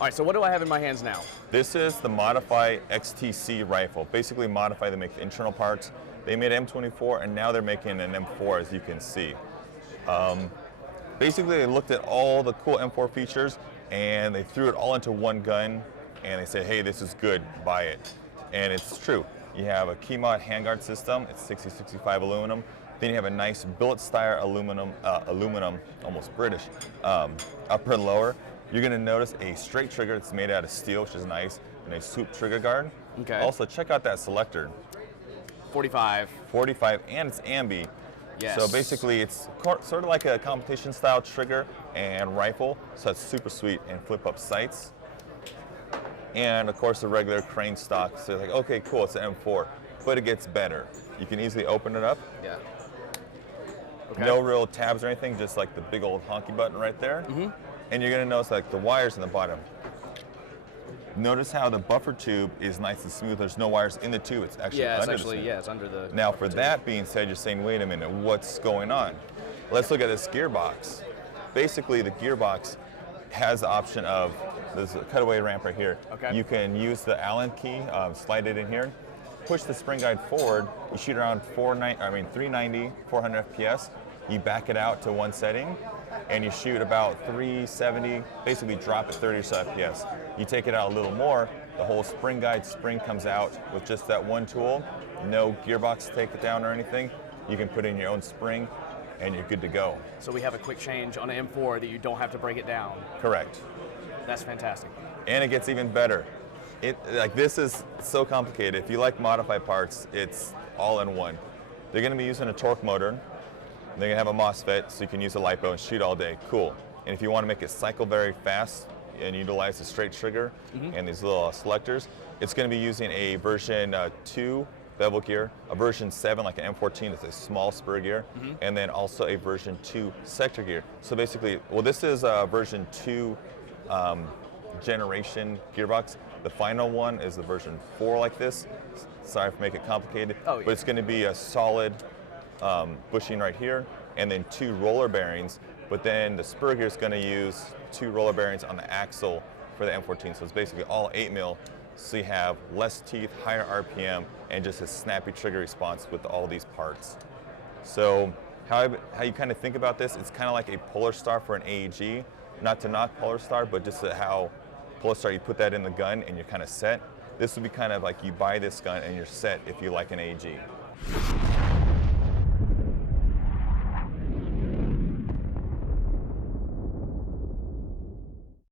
All right, so what do I have in my hands now? This is the Modify XTC rifle. Basically, Modify, they make the internal parts. They made M24, and now they're making an M4, as you can see. Basically, they looked at all the cool M4 features, and they threw it all into one gun, and they said, hey, this is good, buy it. And it's true. You have a key mod handguard system. It's 6065 aluminum. Then you have a nice billet-style aluminum, almost British, upper and lower. You're going to notice a straight trigger that's made out of steel, which is nice, and a swoop trigger guard. Okay. Also, check out that selector. 45. 45, and it's ambi. Yes. So basically, it's sort of like a competition-style trigger and rifle, so it's super sweet, and flip-up sights. And of course, the regular crane stock. So like, okay, cool, it's an M4, but it gets better. You can easily open it up. Yeah. Okay. No real tabs or anything, just like the big old honky button right there. Mm-hmm. And you're gonna notice like the wires in the bottom. Notice how the buffer tube is nice and smooth. There's no wires in the tube. It's actually under the tube. Yeah, it's under the. Now, for that being said, you're saying, wait a minute, what's going on? Let's look at this gearbox. Basically, the gearbox has the option of, there's a cutaway ramp right here. Okay. You can use the Allen key, slide it in here, push the spring guide forward. You shoot around 390, 400 FPS. You back it out to one setting, and you shoot about 370, basically drop at 30 or so FPS. You take it out a little more, the whole spring comes out with just that one tool, no gearbox to take it down or anything. You can put in your own spring, and you're good to go. So we have a quick change on an M4 that you don't have to break it down. Correct. That's fantastic. And it gets even better. This is so complicated. If you like Modify parts, it's all in one. They're gonna be using a torque motor. They're gonna have a MOSFET, so you can use a LiPo and shoot all day. Cool. And if you want to make it cycle very fast and utilize the straight trigger and these little selectors, it's gonna be using a version 2 bevel gear, a version 7 like an M14, it's a small spur gear, and then also a version 2 sector gear. So basically, well, this is a version 2 generation gearbox. The final one is the version 4 like this. Sorry for making it complicated, but it's going to be a solid bushing right here, and then 2 roller bearings. But then the spur gear is going to use 2 roller bearings on the axle for the M14. So it's basically all 8 mil. So you have less teeth, higher RPM, and just a snappy trigger response with all these parts. So how you kind of think about this, it's kind of like a Polar Star for an AEG. Not to knock Polar Star, but just how Polar Star, you put that in the gun and you're kind of set. This would be kind of like you buy this gun and you're set if you like an AEG.